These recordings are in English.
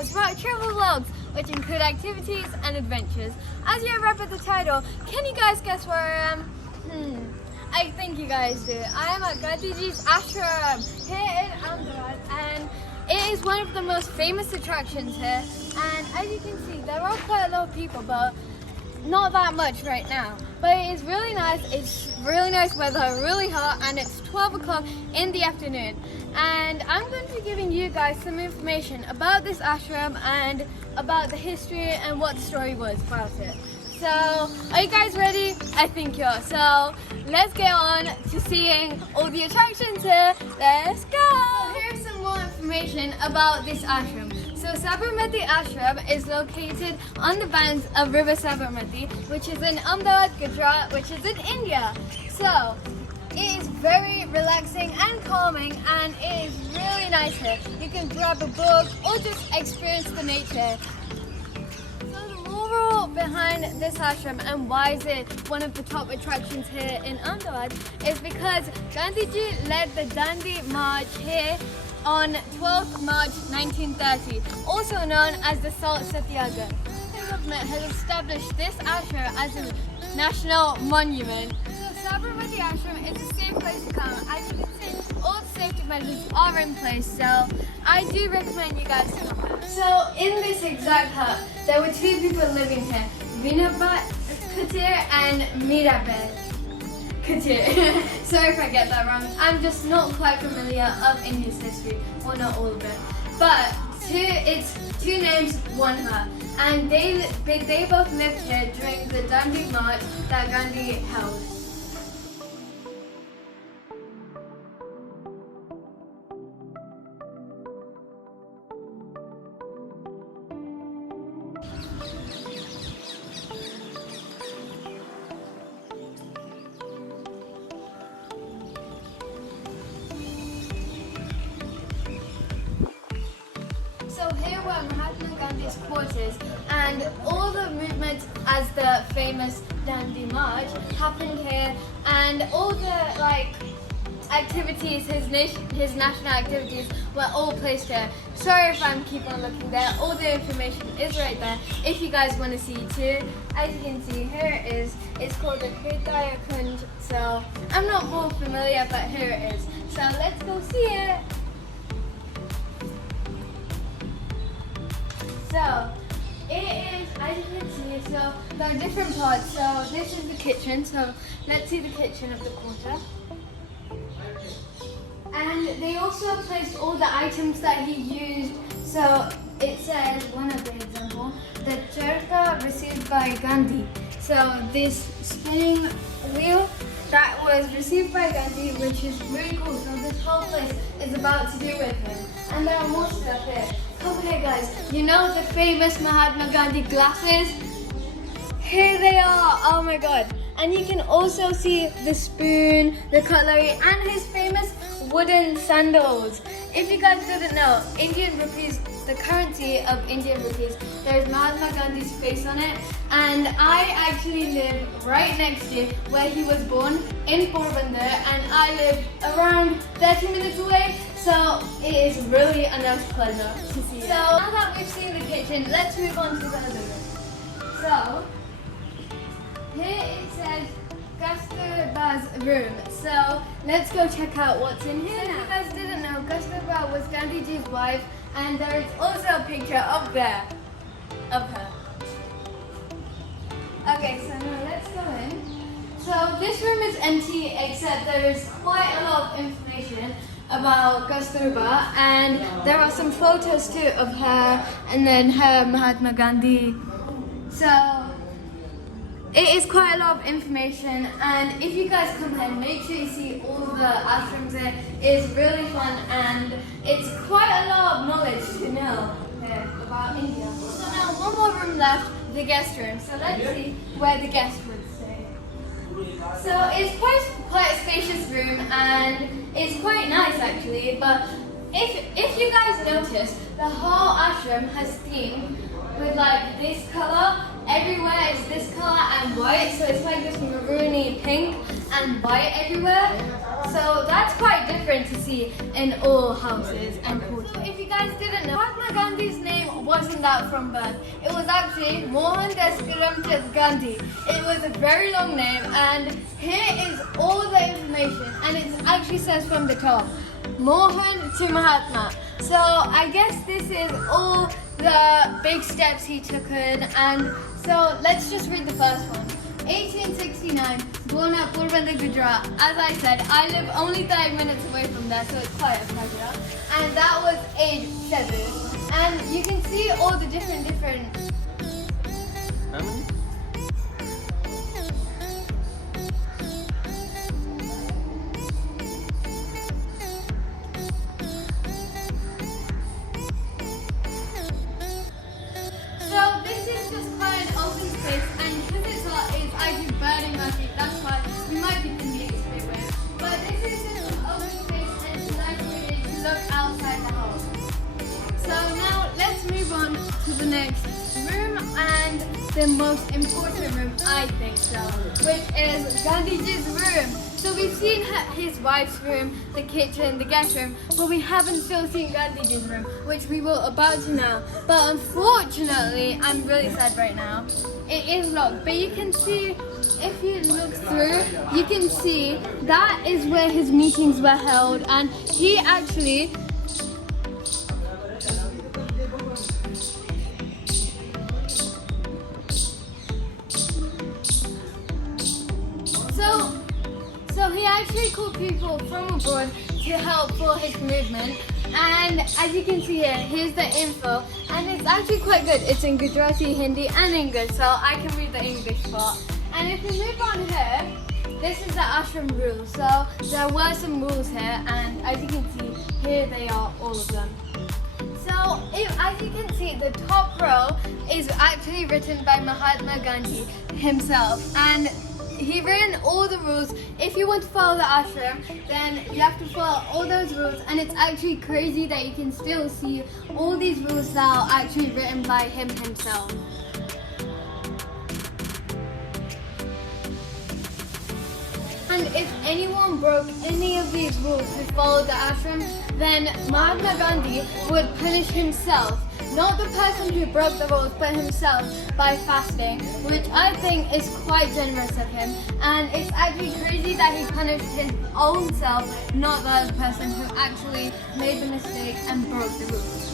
is about travel vlogs, which include activities and adventures. As you have read by the title, can you guys guess where I am? I think you guys do. I am at Gandhiji's Ashram here in Ahmedabad, and it is one of the most famous attractions here. And as you can see, there are quite a lot of people, but not that much right now. But it is really nice. It's really nice weather, really hot, and it's 12 o'clock in the afternoon. And I'm going to be giving you guys some information about this ashram and about the history and what the story was about it. So, are you guys ready? I think you are. So, let's get on to seeing all the attractions here. Let's go! Here's some more information about this ashram. So, SABARMATI Ashram is located on the banks of River Sabarmati, which is in Ahmedabad, Gujarat, which is in India. So, it is very relaxing and calming, and it is really nice here. You can grab a book or just experience the nature. Behind this ashram and why is it one of the top attractions here in Ahmedabad is because Gandhiji led the Dandi March here on 12th March 1930, also known as the Salt Satyagraha. The government has established this ashram as a national monument. So Sabarmati Ashram is a safe place to come. As you can see, all the safety measures are in place, so I do recommend you guys to come here. So in this exact hut, there were two people living here, Vinoba Katir and Mirabel Katir. Sorry if I get that wrong. I'm just not quite familiar of India's history, or not all of it. But it's two names, one hut. And they both lived here during the Dandi March that Gandhi held. So here were Mahatma Gandhi's quarters, and all the movements as the famous Dandi March happened here, and all the activities, his national activities were all placed here. Sorry if I'm keep on looking there, all the information is right there if you guys want to see too. As you can see, here it is. It's called the Hridaya Kunj, so I'm not more familiar, but here it is. So let's go see it. So, it is, as you can see, so there are different parts. So this is the kitchen, so let's see the kitchen of the quarter. And they also placed all the items that he used. So it says, one of the examples, the charka received by Gandhi. So this spinning wheel that was received by Gandhi, which is really cool. So this whole place is about to do with him. And there are more stuff here. Come here guys, you know the famous Mahatma Gandhi glasses? Here they are, oh my god. And you can also see the spoon, the cutlery, and his famous wooden sandals. If you guys didn't know, Indian rupees, the currency of Indian rupees, there's Mahatma Gandhi's face on it. And I actually live right next to where he was born in Porbandar, and I live around 30 minutes away. So it is really a nice pleasure to see it. So now that we've seen the kitchen, let's move on to the other room. So here it says Kasturba's room. So let's go check out what's in here. So if you guys didn't know, Kasturba was Gandhiji's wife, and there is also a picture up there of her. Okay, so now let's go in. So this room is empty, except there is quite a lot of information about Kasturba, and there are some photos too of her and then her Mahatma Gandhi. So it is quite a lot of information, and if you guys come here, make sure you see all the ashrams there. It is really fun, and it's quite a lot of knowledge to know here about India. So now one more room left, the guest room. So let's see where the guests would stay. So it's quite a spacious room, and it's quite nice actually, but if you guys notice, the whole ashram has theme with this color. Everywhere is this color and white, so it's like this maroony pink and white everywhere. So that's quite different to see in all houses and courts. If you guys didn't know, Mahatma Gandhi's name wasn't that from birth. It was actually Mohandas Karamchand Gandhi. It was a very long name, and here is all the information, and it actually says from the top, Mohan to Mahatma. So I guess this is all the big steps he took in, and so let's just read the first one. 1869, born at Porbandar, Gujarat. As I said, I live only 30 minutes away from there, so it's quite a pleasure. And that was age 7. And you can see all the different. How many? So this is just quite an open space, and because it's hot, it's actually burning my feet. That's why we might be thinking it's a bit weird. But this is just an open space, and it's a nice way to look outside the house. So now let's move on to the next room, and the most important room, I think so, which is Gandhiji's room. So we've seen his wife's room, the kitchen, the guest room, but we haven't still seen Gandhiji's room, which we will about to now. But unfortunately, I'm really sad right now. It is locked, but you can see, if you look through, you can see that is where his meetings were held, and he actually So he actually called people from abroad to help for his movement, and as you can see here, here's the info, and it's actually quite good. It's in Gujarati, Hindi and English, so I can read the English part. And if we move on here, this is the Ashram Rule. So there were some rules here, and as you can see, here they are, all of them. So as you can see, the top row is actually written by Mahatma Gandhi himself, and he written all the rules. If you want to follow the ashram, then you have to follow all those rules, and it's actually crazy that you can still see all these rules that are actually written by him himself. And if anyone broke any of these rules to follow the ashram, then Mahatma Gandhi would punish himself. Not the person who broke the rules, but himself by fasting, which I think is quite generous of him. And it's actually crazy that he punished his own self, not the other person who actually made the mistake and broke the rules.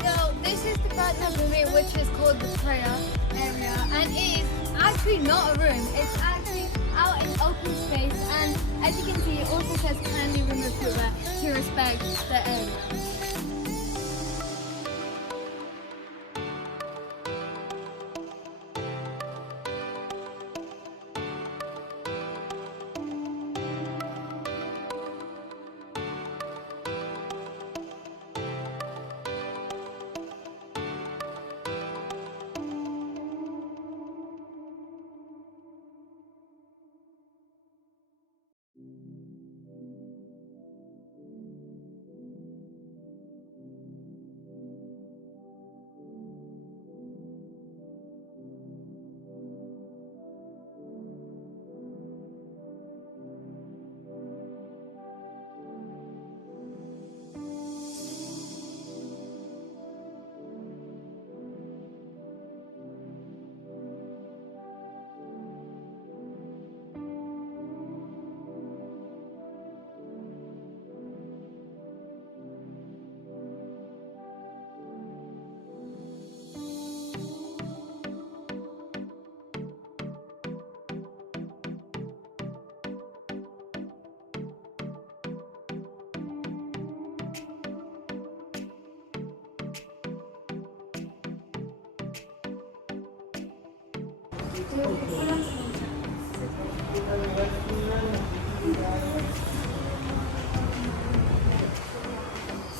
So this is the Pratna Bhumi, which is called the prayer area, and it is actually not a room, it's actually out in open space, and as you can see, it also says kindly remove footwear to respect the area.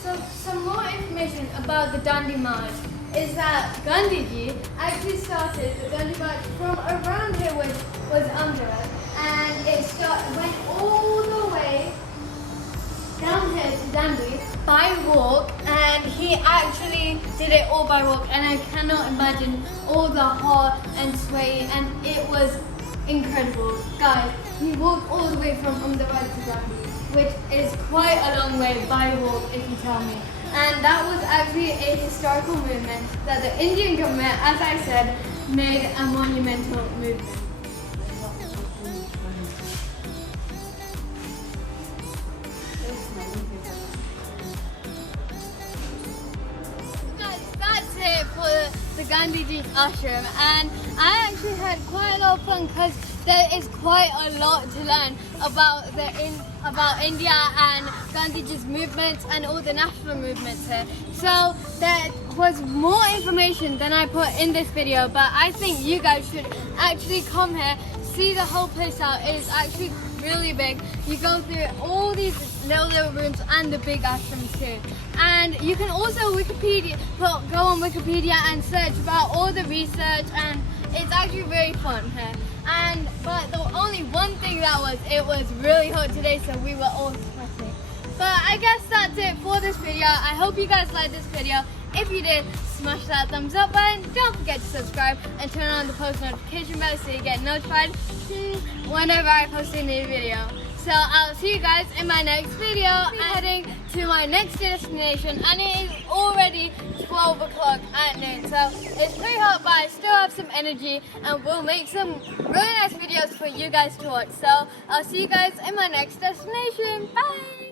So some more information about the Dandi March is that Gandhiji actually started the Dandi March from around here, which was Ahmedabad, and it went all the way down here to Dandi by walk, and he actually did it all by walk, and I cannot imagine all the hot and sweaty, and it was incredible. Guys, we walked all the way from Ahmedabad to Gandhi, which is quite a long way by walk if you tell me. And that was actually a historical movement that the Indian government, as I said, made a monumental movement. That's it for the Gandhiji Ashram, and I actually had quite a lot of fun because there is quite a lot to learn about India and Gandhiji's movements and all the national movements here. So there was more information than I put in this video, but I think you guys should actually come here, see the whole place out. It is actually really big. You go through all these little rooms and the big ashrams too. And you can also go on Wikipedia and search about all the research, and it's actually very fun here. But the only one thing it was really hot today, so we were all sweating. But I guess that's it for this video. I hope you guys liked this video. If you did, smash that thumbs up button. Don't forget to subscribe and turn on the post notification bell so you get notified whenever I post a new video. So I'll see you guys in my next video. I'm heading to my next destination, and it is already 12 o'clock at noon. So it's pretty hot, but I still have some energy, and we'll make some really nice videos for you guys to watch. So I'll see you guys in my next destination. Bye!